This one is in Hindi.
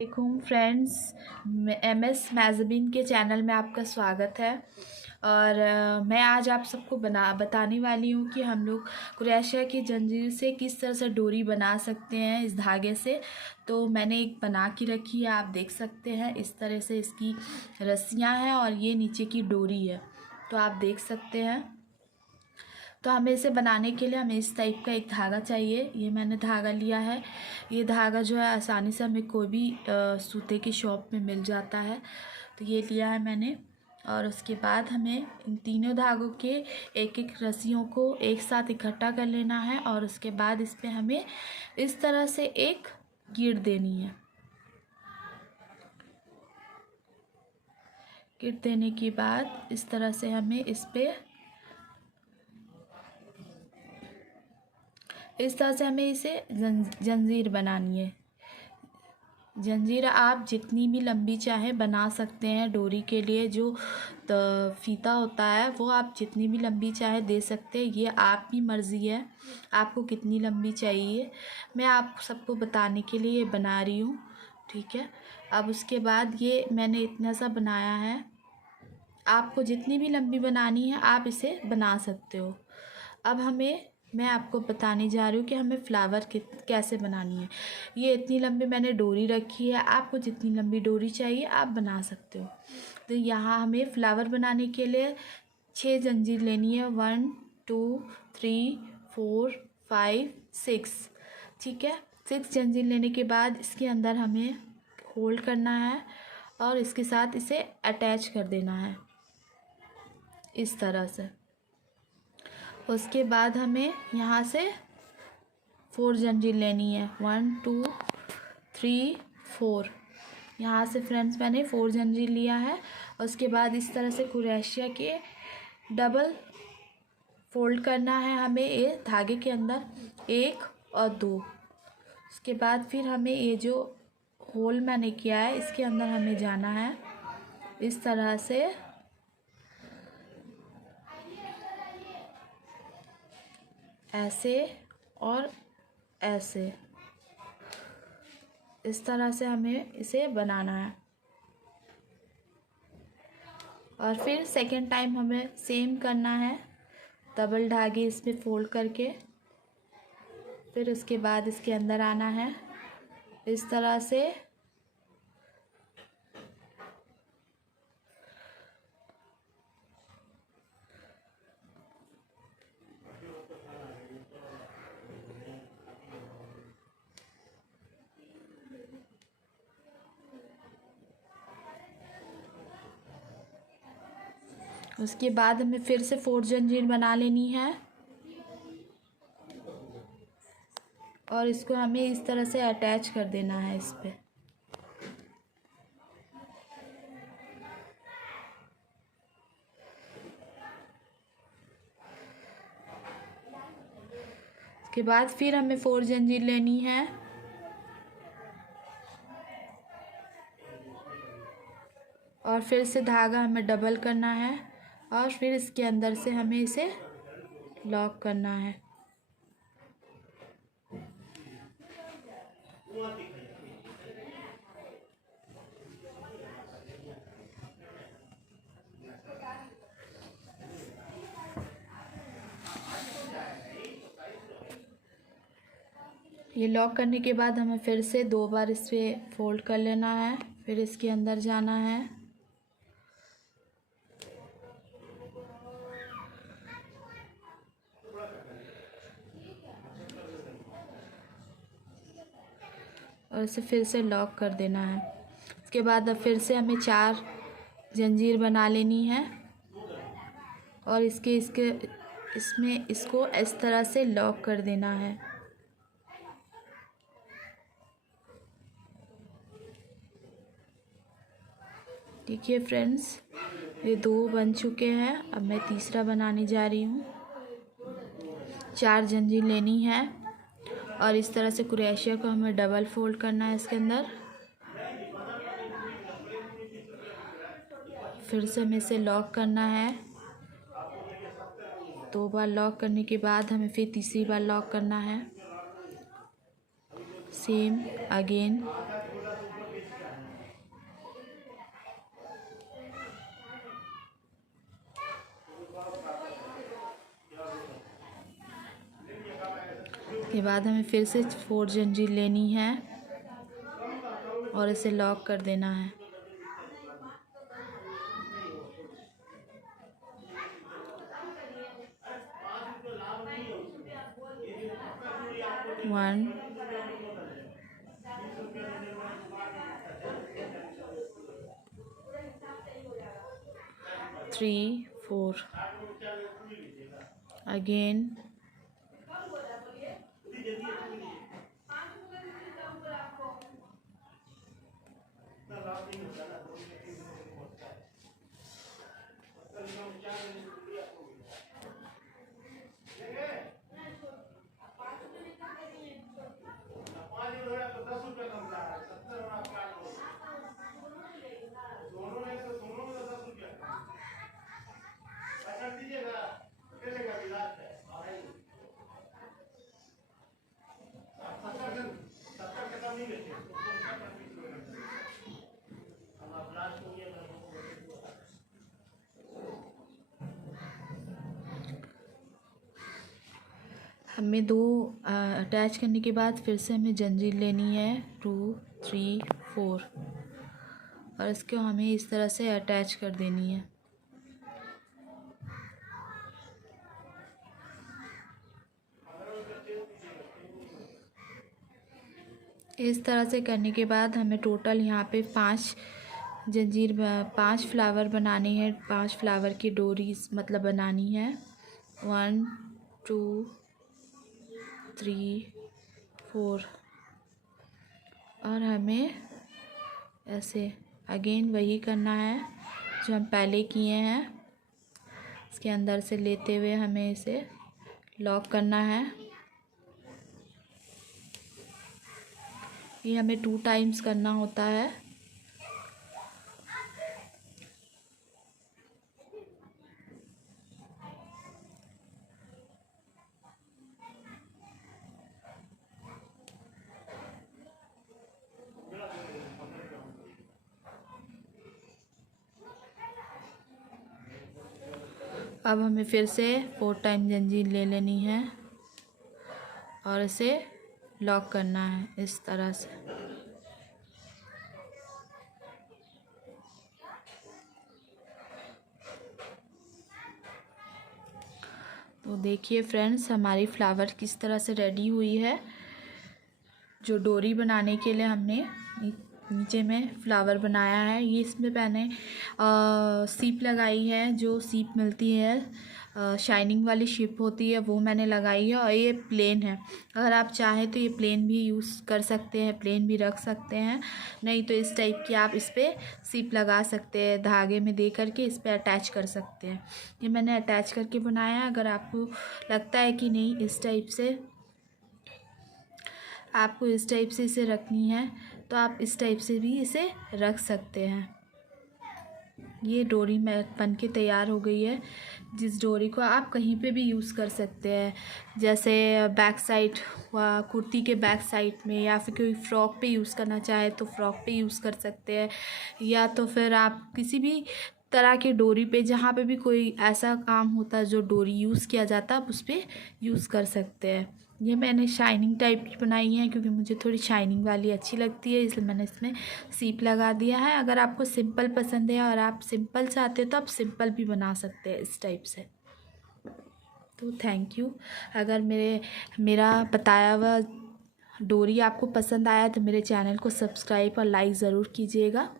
वालेकुम फ्रेंड्स, MS मैज़बीन के चैनल में आपका स्वागत है। और मैं आज आप सबको बताने वाली हूँ कि हम लोग क्रोशिया की जंजीर से किस तरह से डोरी बना सकते हैं इस धागे से। तो मैंने एक बना के रखी है, आप देख सकते हैं। इस तरह से इसकी रस्सियाँ हैं और ये नीचे की डोरी है, तो आप देख सकते हैं। तो हमें इसे बनाने के लिए हमें इस टाइप का एक धागा चाहिए। ये मैंने धागा लिया है। ये धागा जो है आसानी से हमें कोई भी सूते की शॉप में मिल जाता है, तो ये लिया है मैंने। और उसके बाद हमें इन तीनों धागों के एक एक रस्सियों को एक साथ इकट्ठा कर लेना है और उसके बाद इस पर हमें इस तरह से एक गिर देनी है। गिर देने के बाद इस तरह से हमें इस पर इस तरह से हमें इसे जंजीर बनानी है। जंजीर आप जितनी भी लंबी चाहे बना सकते हैं। डोरी के लिए जो फीता होता है वो आप जितनी भी लंबी चाहे दे सकते हैं। ये आपकी मर्ज़ी है, आपको कितनी लंबी चाहिए। मैं आप सबको बताने के लिए ये बना रही हूँ, ठीक है। अब उसके बाद ये मैंने इतना सा बनाया है। आपको जितनी भी लंबी बनानी है आप इसे बना सकते हो। अब मैं आपको बताने जा रही हूँ कि हमें फ्लावर कैसे बनानी है। ये इतनी लंबी मैंने डोरी रखी है, आपको जितनी लंबी डोरी चाहिए आप बना सकते हो। तो यहाँ हमें फ्लावर बनाने के लिए 6 जंजीर लेनी है। 1 2 3 4 5 6, ठीक है। 6 जंजीर लेने के बाद इसके अंदर हमें होल्ड करना है और इसके साथ इसे अटैच कर देना है इस तरह से। उसके बाद हमें यहाँ से 4 जंजीर लेनी है। 1 2 3 4, यहाँ से फ्रेंड्स मैंने 4 जंजीर लिया है। उसके बाद इस तरह से क्रोशिया के डबल फोल्ड करना है हमें ये धागे के अंदर, 1 और 2। उसके बाद फिर हमें ये जो होल मैंने किया है इसके अंदर हमें जाना है इस तरह से। ऐसे और ऐसे, इस तरह से हमें इसे बनाना है। और फिर सेकेंड टाइम हमें सेम करना है, डबल धागे इस पर फोल्ड करके। फिर उसके बाद इसके अंदर आना है इस तरह से। उसके बाद हमें फिर से 4 जंजीर बना लेनी है और इसको हमें इस तरह से अटैच कर देना है इस पे। उसके बाद फिर हमें 4 जंजीर लेनी है और फिर से धागा हमें डबल करना है और फिर इसके अंदर से हमें इसे लॉक करना है। ये लॉक करने के बाद हमें फिर से 2 बार इस पे फोल्ड कर लेना है, फिर इसके अंदर जाना है। और इसे फिर से लॉक कर देना है। उसके बाद अब फिर से हमें 4 जंजीर बना लेनी है और इसमें इसको इस तरह से लॉक कर देना है। देखिए फ्रेंड्स, ये 2 बन चुके हैं। अब मैं तीसरा बनाने जा रही हूँ। 4 जंजीर लेनी है और इस तरह से क्रोशिया को हमें डबल फोल्ड करना है इसके अंदर। फिर से हमें इसे लॉक करना है। 2 बार लॉक करने के बाद हमें फिर तीसरी बार लॉक करना है, सेम अगेन। के बाद हमें फिर से 4 जंजीर लेनी है और इसे लॉक कर देना है। वन, 3, 4 अगेन, हमें 2 अटैच करने के बाद फिर से हमें जंजीर लेनी है 2, 3, 4 और इसको हमें इस तरह से अटैच कर देनी है। इस तरह से करने के बाद हमें टोटल यहाँ पे 5 फ्लावर बनाने हैं। 5 फ्लावर की डोरी मतलब बनानी है। 1, 2, 3, 4 और हमें ऐसे अगेन वही करना है जो हम पहले किए हैं। इसके अंदर से लेते हुए हमें इसे लॉक करना है। ये हमें 2 टाइम्स करना होता है। अब हमें फिर से 4 टाइम जंजीर ले लेनी है और इसे लॉक करना है इस तरह से। तो देखिए फ्रेंड्स, हमारी फ्लावर किस तरह से रेडी हुई है। जो डोरी बनाने के लिए हमने नीचे में फ्लावर बनाया है, ये इसमें मैंने सीप लगाई है। जो सीप मिलती है शाइनिंग वाली शिप होती है, वो मैंने लगाई है। और ये प्लेन है। अगर आप चाहें तो ये प्लेन भी यूज़ कर सकते हैं, प्लेन भी रख सकते हैं। नहीं तो इस टाइप की आप इस पर सीप लगा सकते हैं, धागे में दे करके इस पर अटैच कर सकते हैं। ये मैंने अटैच करके बनाया। अगर आपको लगता है कि नहीं इस टाइप से आपको इस टाइप से इसे रखनी है, तो आप इस टाइप से भी इसे रख सकते हैं। ये डोरी बन के तैयार हो गई है। जिस डोरी को आप कहीं पे भी यूज़ कर सकते हैं, जैसे बैक साइड हुआ, कुर्ती के बैक साइड में, या फिर कोई फ्रॉक पे यूज़ करना चाहे तो फ्रॉक पे यूज़ कर सकते हैं। या तो फिर आप किसी भी तरह के डोरी पे, जहाँ पे भी कोई ऐसा काम होता है जो डोरी यूज़ किया जाता है, आप उस पर यूज़ कर सकते हैं। ये मैंने शाइनिंग टाइप की बनाई है क्योंकि मुझे थोड़ी शाइनिंग वाली अच्छी लगती है, इसलिए मैंने इसमें सीप लगा दिया है। अगर आपको सिंपल पसंद है और आप सिंपल चाहते हो तो आप सिंपल भी बना सकते हैं इस टाइप से। तो थैंक यू। अगर मेरा बताया हुआ डोरी आपको पसंद आया तो मेरे चैनल को सब्सक्राइब और लाइक ज़रूर कीजिएगा।